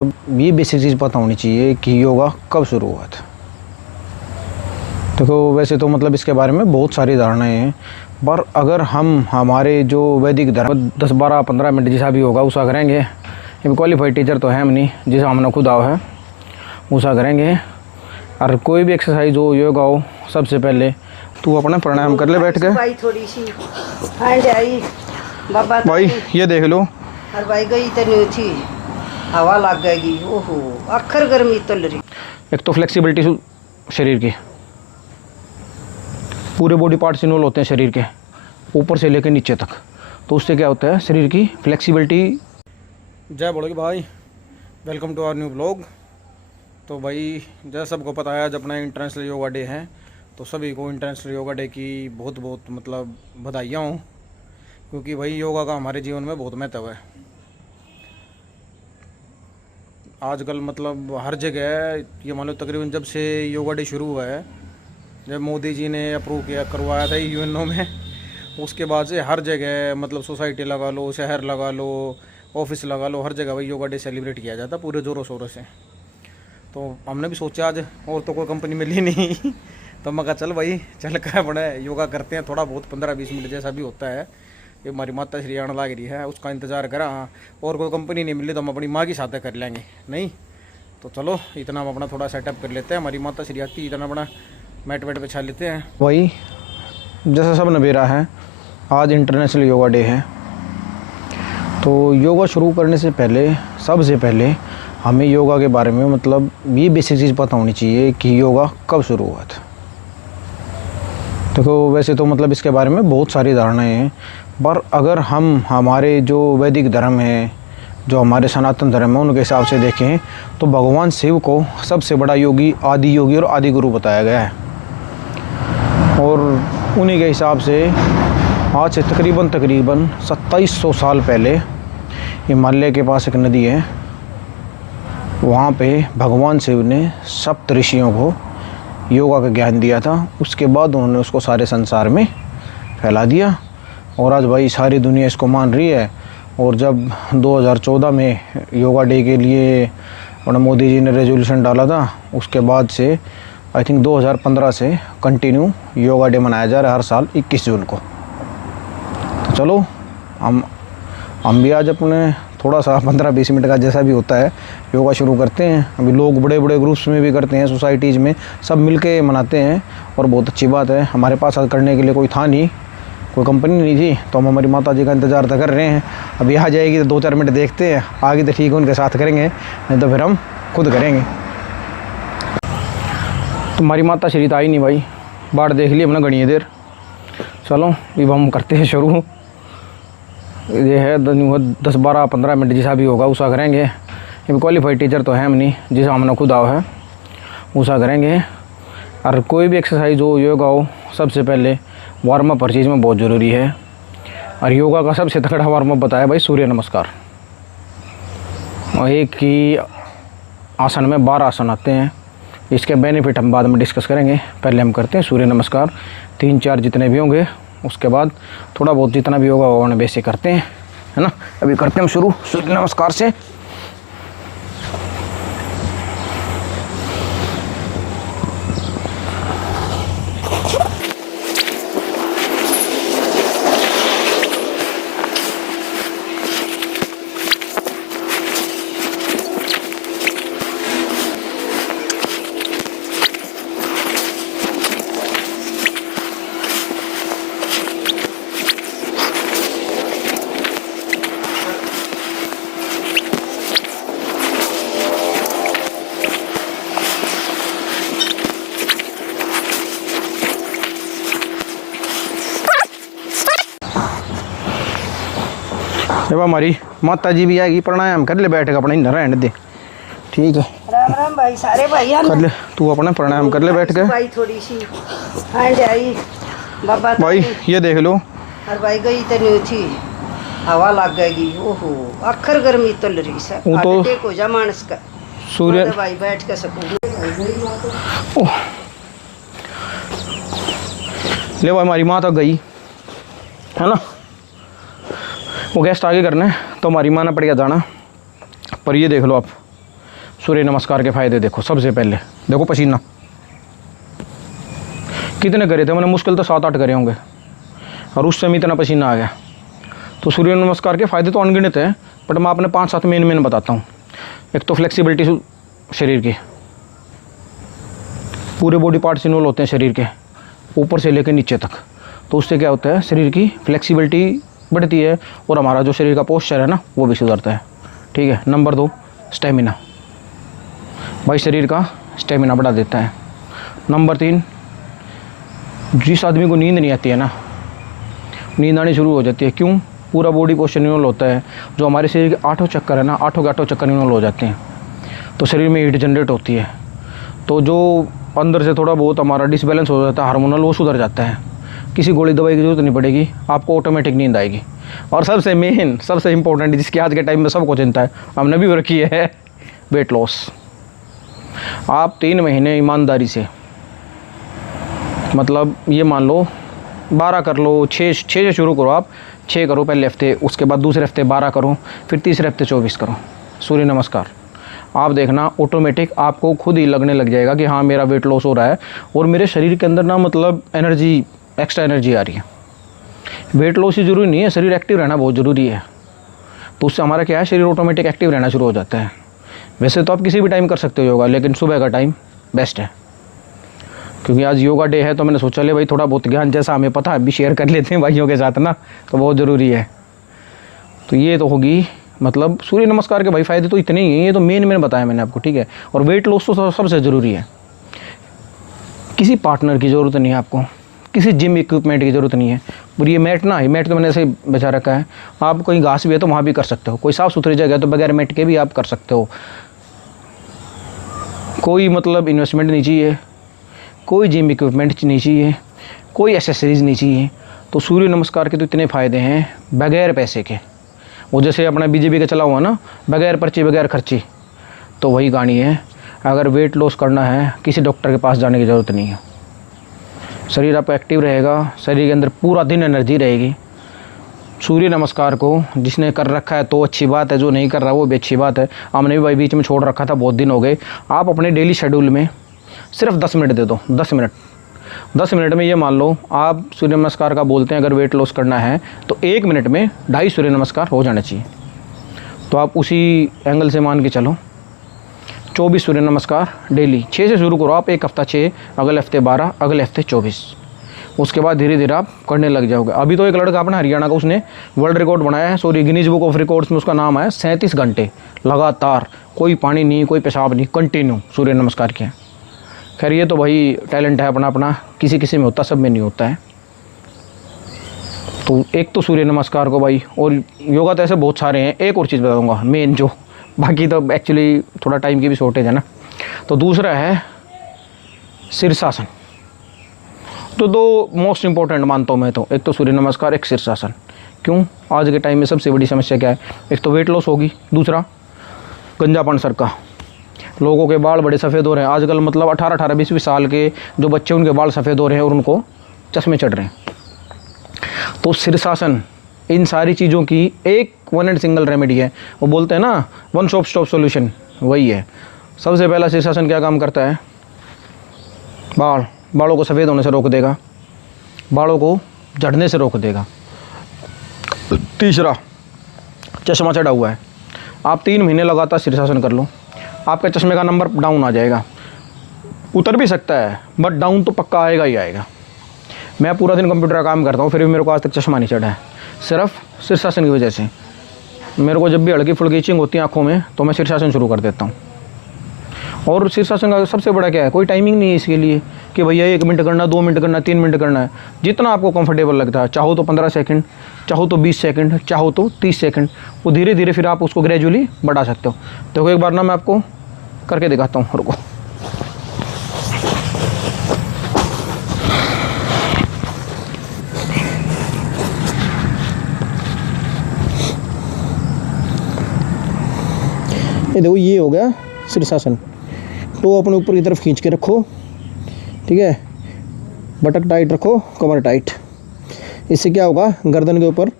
ये बेसिक चीज़ पता होनी चाहिए कि योगा कब शुरू हुआ था। देखो वैसे तो मतलब इसके बारे में बहुत सारी धारणाएं हैं, पर अगर हम हमारे जो वैदिक धर्म 10-12-15 मिनट जैसा भी होगा उसा करेंगे। ये क्वालिफाइड टीचर तो है हम नहीं, जैसा हमने खुद आओ है उसा करेंगे। और कोई भी एक्सरसाइज हो, योगा हो, सबसे पहले तू अपना प्राणायाम कर ले बैठ के। भाई थोड़ी सी आई बाबा भाई ये देख लो। और भाई गई तो नहीं थी, हवा लग गई। ओहो अखर गर्मी तो लरी। एक तो फ्लेक्सिबिलिटी शरीर की, पूरे बॉडी पार्ट्स इन्वॉल्व होते हैं शरीर के, ऊपर से लेकर नीचे तक। तो उससे क्या होता है शरीर की फ्लेक्सिबिलिटी। जय बोलोगे भाई, welcome to our new blog. तो भाई जैसा सबको पता है आज अपना इंटरनेशनल योगा डे है, तो सभी को इंटरनेशनल योगा डे की बहुत बहुत मतलब बधाइयाँ हों, क्योंकि भाई योगा का हमारे जीवन में बहुत महत्व है। आजकल मतलब हर जगह ये मान लो तकरीबन जब से योगा डे शुरू हुआ है, जब मोदी जी ने अप्रूव किया करवाया था यूएनओ में, उसके बाद से हर जगह मतलब सोसाइटी लगा लो, शहर लगा लो, ऑफिस लगा लो, हर जगह भाई योगा डे सेलिब्रेट किया जाता है पूरे ज़ोरों शोरों से। तो हमने भी सोचा आज, और तो कोई कंपनी मिली नहीं तो मैं कहा चल भाई चल क्या बड़ा योगा करते हैं, थोड़ा बहुत 15-20 मिनट जैसा भी होता है। ये हमारी माता श्री आने लग रही है, उसका इंतज़ार करा। और कोई कंपनी नहीं मिली तो हम अपनी माँ की साथ कर लेंगे। नहीं तो चलो इतना हम अपना थोड़ा सेटअप कर लेते हैं, हमारी माता श्री आती इतना बड़ा मैट वेट बिछा लेते हैं। वही जैसा सब नबेरा है, आज इंटरनेशनल योगा डे है। तो योगा शुरू करने से पहले सबसे पहले हमें योगा के बारे में मतलब ये बेसिक चीज़ पता होनी चाहिए कि योगा कब शुरू हुआ था। देखो वैसे तो मतलब इसके बारे में बहुत सारी धारणाएं हैं, पर अगर हम हमारे जो वैदिक धर्म है, जो हमारे सनातन धर्म है, उनके हिसाब से देखें तो भगवान शिव को सबसे बड़ा योगी, आदि योगी और आदि गुरु बताया गया है। और उन्हीं के हिसाब से आज से तकरीबन 2700 साल पहले हिमालय के पास एक नदी है, वहाँ पे भगवान शिव ने सप्त ऋषियों को योगा का ज्ञान दिया था। उसके बाद उन्होंने उसको सारे संसार में फैला दिया, और आज भाई सारी दुनिया इसको मान रही है। और जब 2014 में योगा डे के लिए अपना मोदी जी ने रेजोल्यूशन डाला था, उसके बाद से आई थिंक 2015 से कंटिन्यू योगा डे मनाया जा रहा है हर साल 21 जून को। तो चलो हम भी आज अपने थोड़ा सा 15-20 मिनट का जैसा भी होता है योगा शुरू करते हैं। अभी लोग बड़े बड़े ग्रुप्स में भी करते हैं, सोसाइटीज़ में सब मिलके मनाते हैं, और बहुत अच्छी बात है। हमारे पास आज करने के लिए कोई था नहीं, कोई कंपनी नहीं थी, तो हम हमारी माता जी का इंतज़ार तो कर रहे हैं। अभी आ जाएगी तो 2-4 मिनट देखते हैं, आगे तो ठीक है उनके साथ करेंगे, नहीं तो फिर हम खुद करेंगे। तुम्हारी माता श्री तो आई नहीं भाई, बाट देख ली हमने घनी देर। चलो अभी हम करते हैं शुरू। ये है 10-12-15 मिनट जैसा भी होगा उसा करेंगे। ये क्वालिफाइड टीचर तो है हम नहीं, जैसा हमने खुद आओ है उसा करेंगे। और कोई भी एक्सरसाइज हो, योगा हो, सबसे पहले वार्म अप हर चीज़ में बहुत ज़रूरी है। और योगा का सबसे तगड़ा वार्म अप बताया भाई सूर्य नमस्कार। और एक ही आसन में 12 आसन आते हैं, इसके बेनिफिट हम बाद में डिस्कस करेंगे। पहले हम करते हैं सूर्य नमस्कार, 3-4 जितने भी होंगे, उसके बाद थोड़ा बहुत जितना भी होगा वो बेसिक करते हैं, है ना। अभी करते हैं हम शुरू सूर्य नमस्कार से। जब हमारी माता जी भी आएगी, प्राणायाम कर ले बैठ के, अपना इधर रहने दे, ठीक है। राम राम भाई, सारे भाई कर ले तू अपना प्राणायाम कर ले बैठ के। भाई थोड़ी सी आई बाबा भाई ये देख लो। और भाई गई तो नहीं थी, हवा लग गई। ओहो अखर गर्मी तो लरी से वो तो टेक हो जा मानस का सूर्य भाई बैठ के सकूं। ले भाई हमारी माँ तो गई है ना, वो गेस्ट आगे करना है तो हमारी माँ ने पड़ गया जाना। पर ये देख लो आप, सूर्य नमस्कार के फ़ायदे देखो। सबसे पहले देखो पसीना कितने करे थे मैंने, मुश्किल तो 7-8 करे होंगे, और उस समय इतना पसीना आ गया। तो सूर्य नमस्कार के फ़ायदे तो अनगिनत हैं, बट मैं आपने 5-7 मेन बताता हूँ। एक तो फ्लेक्सिबिलिटी शरीर की, पूरे बॉडी पार्ट्स इन्वॉल्व होते हैं शरीर के, ऊपर से लेकर नीचे तक। तो उससे क्या होता है, शरीर की फ्लेक्सिबिलिटी बढ़ती है और हमारा जो शरीर का पोस्चर है ना वो भी सुधरता है। ठीक है। नंबर 2 स्टेमिना, भाई शरीर का स्टेमिना बढ़ा देता है। नंबर 3, जिस आदमी को नींद नहीं आती है ना, नींद आनी शुरू हो जाती है। क्यों? पूरा बॉडी पोस्चर इन्वॉल्व होता है। जो हमारे शरीर के 8 चक्कर है ना, 8 के 8 चक्कर इन्वॉल्व हो जाते हैं, तो शरीर में हीट जनरेट होती है। तो जो अंदर से थोड़ा बहुत हमारा डिसबैलेंस हो जाता है हार्मोनल, वो सुधर जाता है। किसी गोली दवाई की जरूरत नहीं पड़ेगी, आपको ऑटोमेटिक नींद आएगी। और सबसे मेन, सबसे इंपॉर्टेंट, जिसकी आज के टाइम में सबको चिंता है, हमने भी रखी है, वेट लॉस। आप 3 महीने ईमानदारी से, मतलब ये मान लो 12 कर लो, 6 से शुरू करो। आप 6 करो पहले हफ्ते, उसके बाद दूसरे हफ्ते 12 करो, फिर तीसरे हफ्ते 24 करो सूर्य नमस्कार। आप देखना ऑटोमेटिक आपको खुद ही लगने लग जाएगा कि हाँ मेरा वेट लॉस हो रहा है और मेरे शरीर के अंदर ना मतलब एनर्जी, एक्स्ट्रा एनर्जी आ रही है। वेट लॉस ही ज़रूरी नहीं है, शरीर एक्टिव रहना बहुत ज़रूरी है। तो उससे हमारा क्या है, शरीर ऑटोमेटिक एक्टिव रहना शुरू हो जाता है। वैसे तो आप किसी भी टाइम कर सकते हो योगा, लेकिन सुबह का टाइम बेस्ट है। क्योंकि आज योगा डे है, तो मैंने सोचा ले भाई थोड़ा बहुत ज्ञान जैसा हमें पता है भी शेयर कर लेते हैं भाइयों के साथ ना, तो बहुत ज़रूरी है। तो ये तो होगी मतलब सूर्य नमस्कार के भाई फ़ायदे तो इतने ही हैं, ये तो मेन बताया मैंने आपको। ठीक है। और वेट लॉस तो सबसे ज़रूरी है। किसी पार्टनर की ज़रूरत नहीं है आपको, किसी जिम इक्विपमेंट की ज़रूरत नहीं है। और ये मैट ना, ये मैट तो मैंने ऐसे बचा रखा है, आप कहीं घास भी है तो वहाँ भी कर सकते हो, कोई साफ़ सुथरी जगह है तो बगैर मैट के भी आप कर सकते हो। कोई मतलब इन्वेस्टमेंट नहीं चाहिए, कोई जिम इक्विपमेंट नहीं चाहिए, कोई एसेसरीज़ नहीं चाहिए। तो सूर्य नमस्कार के तो इतने फ़ायदे हैं बगैर पैसे के। वो जैसे अपना बीजेपी का चला हुआ ना, बगैर पर्ची बगैर खर्ची, तो वही कहानी है। अगर वेट लॉस करना है, किसी डॉक्टर के पास जाने की ज़रूरत नहीं है। शरीर आपका एक्टिव रहेगा, शरीर के अंदर पूरा दिन एनर्जी रहेगी। सूर्य नमस्कार को जिसने कर रखा है तो अच्छी बात है, जो नहीं कर रहा वो भी अच्छी बात है। हमने भी भाई बीच में छोड़ रखा था, बहुत दिन हो गए। आप अपने डेली शेड्यूल में सिर्फ 10 मिनट दे दो, 10 मिनट। 10 मिनट में ये मान लो आप सूर्य नमस्कार का बोलते हैं, अगर वेट लॉस करना है तो 1 मिनट में 2.5 सूर्य नमस्कार हो जाने चाहिए। तो आप उसी एंगल से मान के चलो 24 सूर्य नमस्कार डेली। 6 से शुरू करो आप, एक हफ्ता 6, अगले हफ्ते 12, अगले हफ्ते 24। उसके बाद धीरे धीरे आप करने लग जाओगे। अभी तो एक लड़का अपना हरियाणा का, उसने वर्ल्ड रिकॉर्ड बनाया है, sorry Guinness book of records में उसका नाम है। 37 घंटे लगातार, कोई पानी नहीं, कोई पेशाब नहीं, कंटिन्यू सूर्य नमस्कार किया। खैर ये तो भाई टैलेंट है अपना अपना, किसी किसी में होता, सब में नहीं होता है। तो एक तो सूर्य नमस्कार को भाई, और योगा तो ऐसे बहुत सारे हैं। एक और चीज़ बताऊँगा मेन, जो बाकी तो एक्चुअली थोड़ा टाइम की भी शॉर्टेज है ना। तो दूसरा है शीर्षासन। तो 2 मोस्ट इंपॉर्टेंट मानता हूँ मैं तो, एक तो सूर्य नमस्कार, एक शीर्षासन। क्यों? आज के टाइम में सबसे बड़ी समस्या क्या है? एक तो वेट लॉस होगी, दूसरा गंजापन सर का। लोगों के बाल बड़े सफ़ेद हो रहे हैं आजकल, मतलब 18-18, 20-20 साल के जो बच्चे, उनके बाल सफ़ेद हो रहे हैं और उनको चश्मे चढ़ रहे हैं। तो शीर्षासन इन सारी चीज़ों की एक वन एंड सिंगल रेमेडी है। वो बोलते हैं ना वन स्टॉप सॉल्यूशन, वही है। सबसे पहला शीर्षासन क्या काम करता है? बालों को सफ़ेद होने से रोक देगा, बालों को झड़ने से रोक देगा। तीसरा, चश्मा चढ़ा हुआ है, आप 3 महीने लगातार शीर्षासन कर लो, आपके चश्मे का नंबर डाउन आ जाएगा। उतर भी सकता है बट डाउन तो पक्का आएगा ही आएगा। मैं पूरा दिन कंप्यूटर का काम करता हूँ, फिर भी मेरे को आज तक चश्मा नहीं चढ़ा है, सिर्फ शीर्षासन की वजह से। मेरे को जब भी हल्की फुल्की इचिंग होती है आँखों में, तो मैं शीर्षासन शुरू कर देता हूँ। और शीर्षासन का सबसे बड़ा क्या है, कोई टाइमिंग नहीं है इसके लिए कि भैया 1 मिनट करना, 2 मिनट करना, 3 मिनट करना है। जितना आपको कंफर्टेबल लगता है, चाहो तो 15 सेकंड, चाहो तो 20 सेकंड, चाहो तो 30 सेकंड, वो धीरे धीरे फिर आप उसको ग्रेजुअली बढ़ा सकते हो। देखो एक बार ना मैं आपको करके दिखाता हूँ, रुको। ये देखो, ये हो गया शीर्षासन। तो अपने ऊपर की तरफ खींच के रखो, ठीक है, बटक टाइट रखो, कमर टाइट। इससे क्या होगा, गर्दन के ऊपर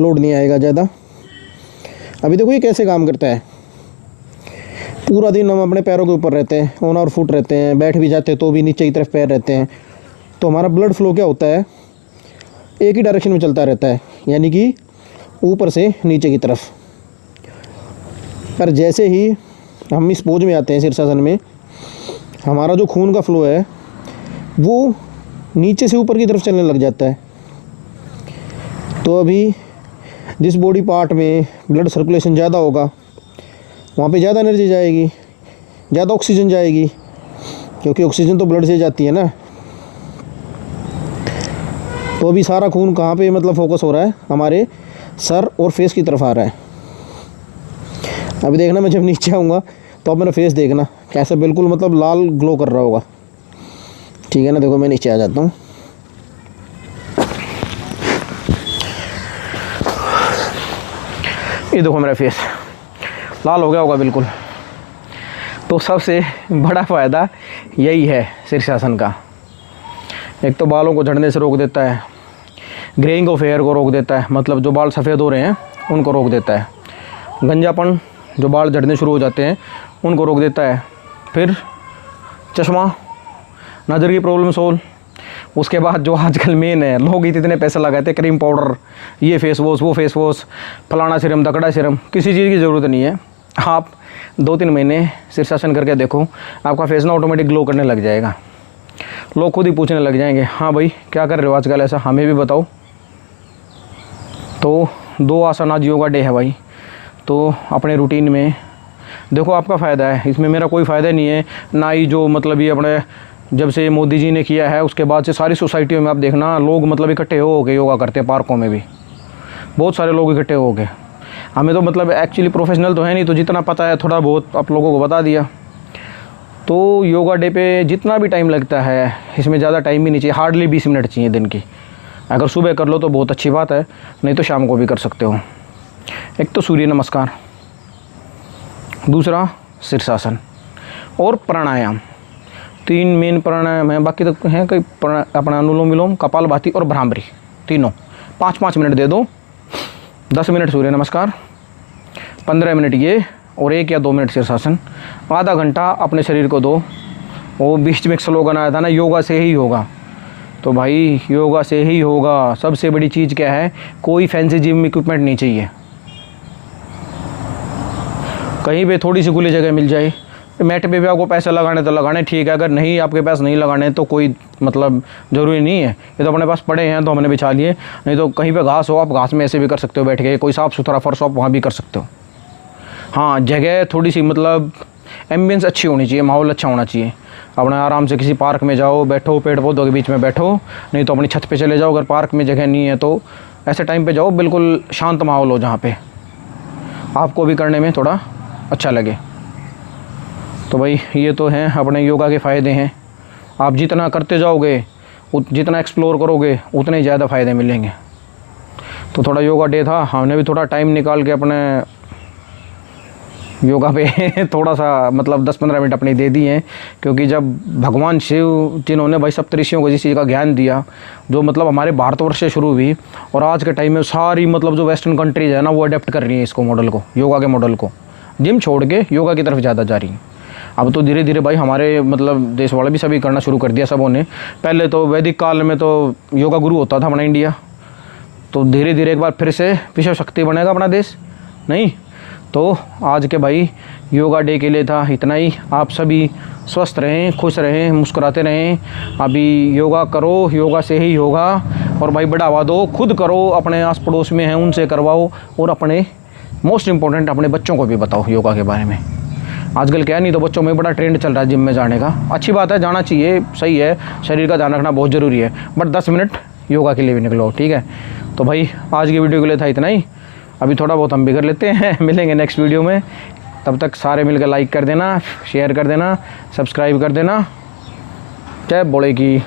लोड नहीं आएगा ज़्यादा। अभी देखो ये कैसे काम करता है। पूरा दिन हम अपने पैरों के ऊपर रहते हैं, ऑन और फुट रहते हैं, बैठ भी जाते हैं तो भी नीचे की तरफ पैर रहते हैं, तो हमारा ब्लड फ्लो क्या होता है, एक ही डायरेक्शन में चलता रहता है, यानी कि ऊपर से नीचे की तरफ। पर जैसे ही हम इस पोज में आते हैं शीर्षासन में, हमारा जो खून का फ्लो है वो नीचे से ऊपर की तरफ चलने लग जाता है। तो अभी जिस बॉडी पार्ट में ब्लड सर्कुलेशन ज़्यादा होगा वहाँ पे ज़्यादा एनर्जी जाएगी, ज़्यादा ऑक्सीजन जाएगी, क्योंकि ऑक्सीजन तो ब्लड से जाती है ना। तो अभी सारा खून कहाँ पे मतलब फोकस हो रहा है, हमारे सर और फेस की तरफ आ रहा है। अभी देखना, मैं जब नीचे आऊँगा तो अब मेरा फेस देखना कैसा बिल्कुल मतलब लाल ग्लो कर रहा होगा, ठीक है ना। देखो मैं नीचे आ जाता हूँ। ये देखो मेरा फेस लाल हो गया होगा बिल्कुल। तो सबसे बड़ा फ़ायदा यही है शीर्षासन का। एक तो बालों को झड़ने से रोक देता है, ग्रेइंग ऑफ हेयर को रोक देता है, मतलब जो बाल सफ़ेद हो रहे हैं उनको रोक देता है, गंजापन जो बाल झड़ने शुरू हो जाते हैं उनको रोक देता है, फिर चश्मा, नज़र की प्रॉब्लम सोल्व। उसके बाद जो आजकल मेन है, लोग इतने पैसे लगाते हैं क्रीम पाउडर, ये फेस वॉश, वो फेस वॉश, फलाना सीरम, दकड़ा सीरम, किसी चीज़ की ज़रूरत नहीं है। आप 2-3 महीने शीर्षासन करके देखो, आपका फेस ना ऑटोमेटिक ग्लो करने लग जाएगा। लोग खुद ही पूछने लग जाएंगे, हाँ भाई क्या कर रहे हो आजकल ऐसा, हमें भी बताओ। तो 2 आसन आज योगा डे है भाई, तो अपने रूटीन में देखो, आपका फ़ायदा है इसमें, मेरा कोई फ़ायदा नहीं है ना ही। जो मतलब ये अपने जब से मोदी जी ने किया है उसके बाद से सारी सोसाइटियों में आप देखना लोग मतलब इकट्ठे हो के योगा करते हैं, पार्कों में भी बहुत सारे लोग इकट्ठे हो के। हमें तो मतलब एक्चुअली प्रोफेशनल तो है नहीं, तो जितना पता है थोड़ा बहुत आप लोगों को बता दिया। तो योगा डे पे जितना भी टाइम लगता है, इसमें ज़्यादा टाइम भी नहीं चाहिए, हार्डली 20 मिनट चाहिए दिन की। अगर सुबह कर लो तो बहुत अच्छी बात है, नहीं तो शाम को भी कर सकते हो। एक तो सूर्य नमस्कार, दूसरा शीर्षासन और प्राणायाम, 3 मेन प्राणायाम हैं, बाकी तो हैं कई अपना अनुलोम विलोम, कपालभाति और भ्रामरी, तीनों 5-5 मिनट दे दो। 10 मिनट सूर्य नमस्कार, 15 मिनट ये, और 1 या 2 मिनट शीर्षासन। आधा घंटा अपने शरीर को दो। वो बीच में एक स्लोगन आया था ना, योगा से ही होगा, तो भाई योगा से ही होगा। सबसे बड़ी चीज़ क्या है, कोई फैंसी जिम इक्विपमेंट नहीं चाहिए, कहीं पे थोड़ी सी खुली जगह मिल जाए, मैट पे भी आपको पैसे लगाने तो लगाने, ठीक है। अगर नहीं आपके पास नहीं लगाने तो कोई मतलब ज़रूरी नहीं है, ये तो अपने पास पड़े हैं तो हमने बिछा लिए। नहीं तो कहीं पे घास हो, आप घास में ऐसे भी कर सकते हो बैठ के, कोई साफ़ सुथरा फर्श हो आप वहाँ भी कर सकते हो। हाँ, जगह थोड़ी सी मतलब एम्बियंस अच्छी होनी चाहिए, माहौल अच्छा होना चाहिए। अपना आराम से किसी पार्क में जाओ, बैठो, पेड़ पौधों के बीच में बैठो, नहीं तो अपनी छत पे चले जाओ। अगर पार्क में जगह नहीं है तो ऐसे टाइम पे जाओ, बिल्कुल शांत माहौल हो जहाँ पे आपको भी करने में थोड़ा अच्छा लगे। तो भाई ये तो हैं अपने योगा के फ़ायदे हैं। आप जितना करते जाओगे, जितना एक्सप्लोर करोगे, उतने ही ज़्यादा फ़ायदे मिलेंगे। तो थोड़ा योगा डे था, हमने भी थोड़ा टाइम निकाल के अपने योगा पे थोड़ा सा मतलब 10-15 मिनट अपने दे दिए हैं, क्योंकि जब भगवान शिव जिन्होंने भाई सप्तऋषियों को जिस चीज़ का ज्ञान दिया, जो मतलब हमारे भारतवर्ष से शुरू हुई, और आज के टाइम में सारी मतलब जो वेस्टर्न कंट्रीज़ है ना, वो अडेप्ट कर रही हैं इसको, मॉडल को, योगा के मॉडल को, जिम छोड़ के योगा की तरफ ज़्यादा जा रही हैं। अब तो धीरे धीरे भाई हमारे मतलब देश वाले भी सभी करना शुरू कर दिया सबों ने। पहले तो वैदिक काल में तो योगा गुरु होता था अपना इंडिया, तो धीरे धीरे एक बार फिर से विश्व शक्ति बनेगा अपना देश, नहीं तो आज के भाई योगा डे के लिए था इतना ही। आप सभी स्वस्थ रहें, खुश रहें, मुस्कुराते रहें। अभी योगा करो, योगा से ही होगा। और भाई बढ़ावा दो, खुद करो, अपने आस पड़ोस में हैं उनसे करवाओ, और अपने मोस्ट इम्पोर्टेंट अपने बच्चों को भी बताओ योगा के बारे में। आजकल क्या है, नहीं तो बच्चों में बड़ा ट्रेंड चल रहा है जिम में जाने का। अच्छी बात है, जाना चाहिए, सही है, शरीर का ध्यान रखना बहुत ज़रूरी है, बट 10 मिनट योगा के लिए भी निकलो, ठीक है। तो भाई आज की वीडियो के लिए था इतना ही। अभी थोड़ा बहुत हम भी कर लेते हैं, मिलेंगे नेक्स्ट वीडियो में। तब तक सारे मिलकर लाइक कर देना, शेयर कर देना, सब्सक्राइब कर देना। जय बोले की।